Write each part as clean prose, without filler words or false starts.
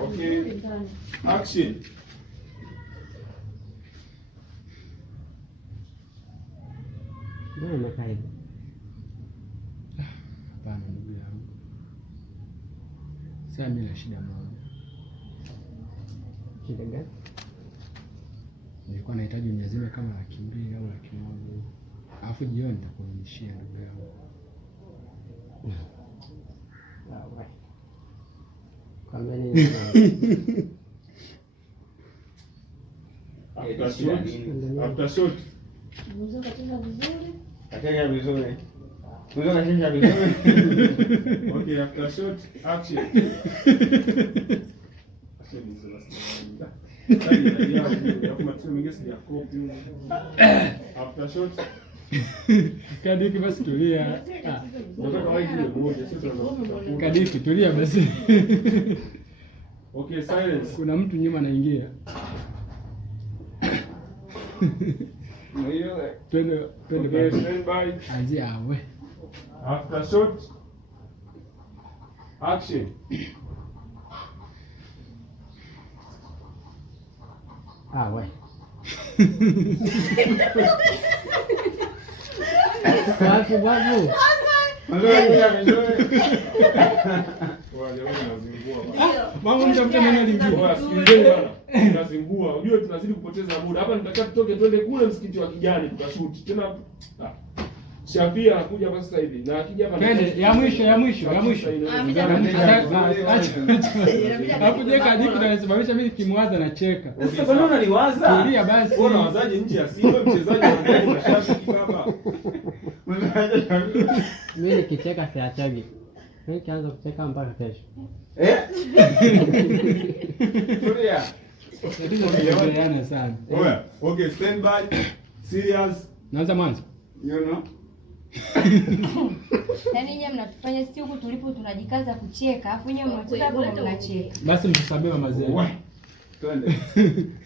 Okay. Action. Mbona umekaa hivyo? Hapana ndugu yangu. Sasa mimi na shida moja. Shida gani? Nilikuwa nahitaji uniazime kama 200,000 au 100,000. Alafu jioni nitakurudishia ndugu yangu. Sawa. Kama nini? After shot. Mwanzo katika vizuri. Katika vizuri. Mwanzo katika vizuri. Okay, after shot, action. After shot. Kadiki basi tulia. Kadiki tulia basi. Okay, silence. Kuna mtu nyuma anaingia. Twende Okay, stand by. Anzia awe. After shot, action. We. Babu. Mwanzo katika vizuri. Mama mtafuta nani aliingia? Sikilizeni bana. Tunazingua. Unajua tunazidi kupoteza muda. Hapa nitakaa tutoke twende kule msikiti wa Kijani tukashuti. Tena Shafia anakuja hapa sasa hivi. Na akija hapa twende ya mwisho. Hapo je Kadiki anasababisha mimi kimwaza na cheka. Sasa kwa nini unaliwaza? Tulia basi. Wewe unawazaje nje ya Simba mchezaji anakuja na Shafia hapa? Mimi nikicheka siachagi. Mimi kianza kucheka mpaka kesho. Tulia. Tatizo tunaelewana sana. Oya, okay, stand by. Serious. Naanza mwanzo. You know? Yaani nyinyi mnatufanya sisi huku tulipo tunajikaza kucheka, afu nyinyi mnacheka hapo mnacheka. Basi mtusabie mama zenu. Twende.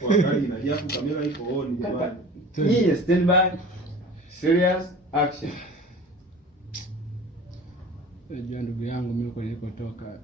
Kwa kali inalia hapo kamera iko on jamani. Yes, stand by. Serious action. Unajua ndugu yangu mimi huko nilikotoka